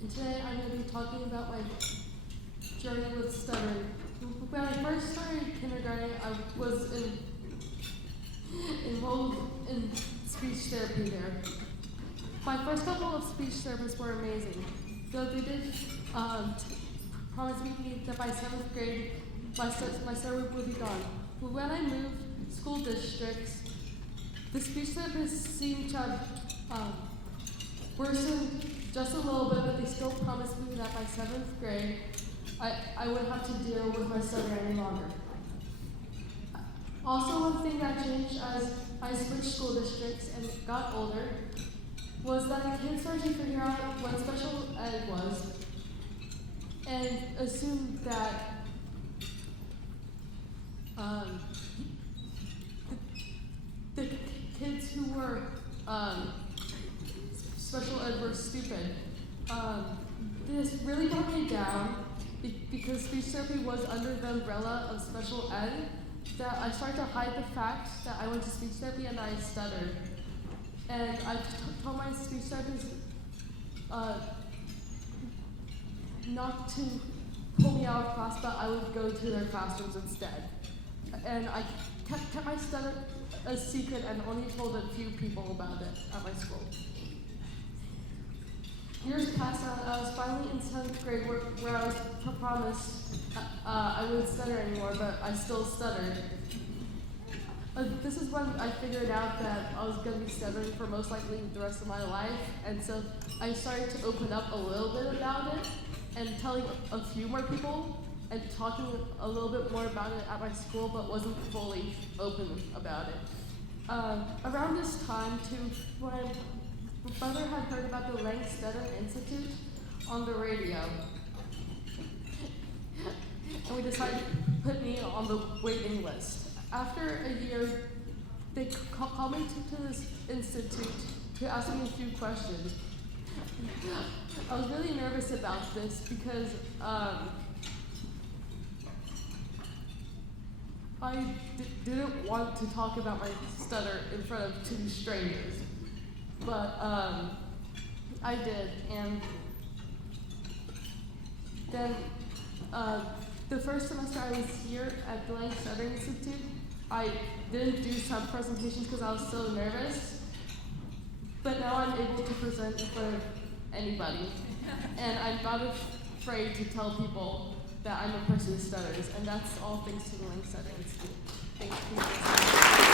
And today I'm going to be talking about my journey with stuttering. When I first started kindergarten, I was enrolled in speech therapy there. My first couple of speech therapists were amazing, though they did promise me that by 7th grade, my stutter would be gone. But when I moved school districts, the speech therapists seemed to have worsened just a little bit, but they still promised me that by 7th grade, I wouldn't have to deal with my stutter any longer. Also, one thing that changed as I switched school districts and got older was that kids started to figure out what special ed was and assumed that the kids who were special ed were stupid. This really brought me down because speech therapy was under the umbrella of special ed, that I started to hide the fact that I went to speech therapy and I stuttered. And I told my speech therapist not to pull me out of class, but I would go to their classrooms instead. And I kept my stutter a secret and only told a few people about it at my school. Years passed and I was finally in 7th grade where I was promised I wouldn't stutter anymore, but I still stuttered. This is when I figured out that I was going to be stuttering for most likely the rest of my life, and so I started to open up a little bit about it and telling a few more people and talking a little bit more about it at my school, but wasn't fully open about it. Around this time, too, my brother had heard about the Lang Stutter Institute on the radio, and we decided to put me on the waiting list. After a year, they called me to this institute to ask me a few questions. I was really nervous about this because I didn't want to talk about my stutter in front of two strangers, but I did, and then the first semester I was here at the Lang Stuttering Institute, I didn't do some presentations because I was so nervous, but now I'm able to present in front of anybody, and I'm not afraid to tell people that I'm a person who stutters, and that's all thanks to the Lang Stuttering Institute. Thank you.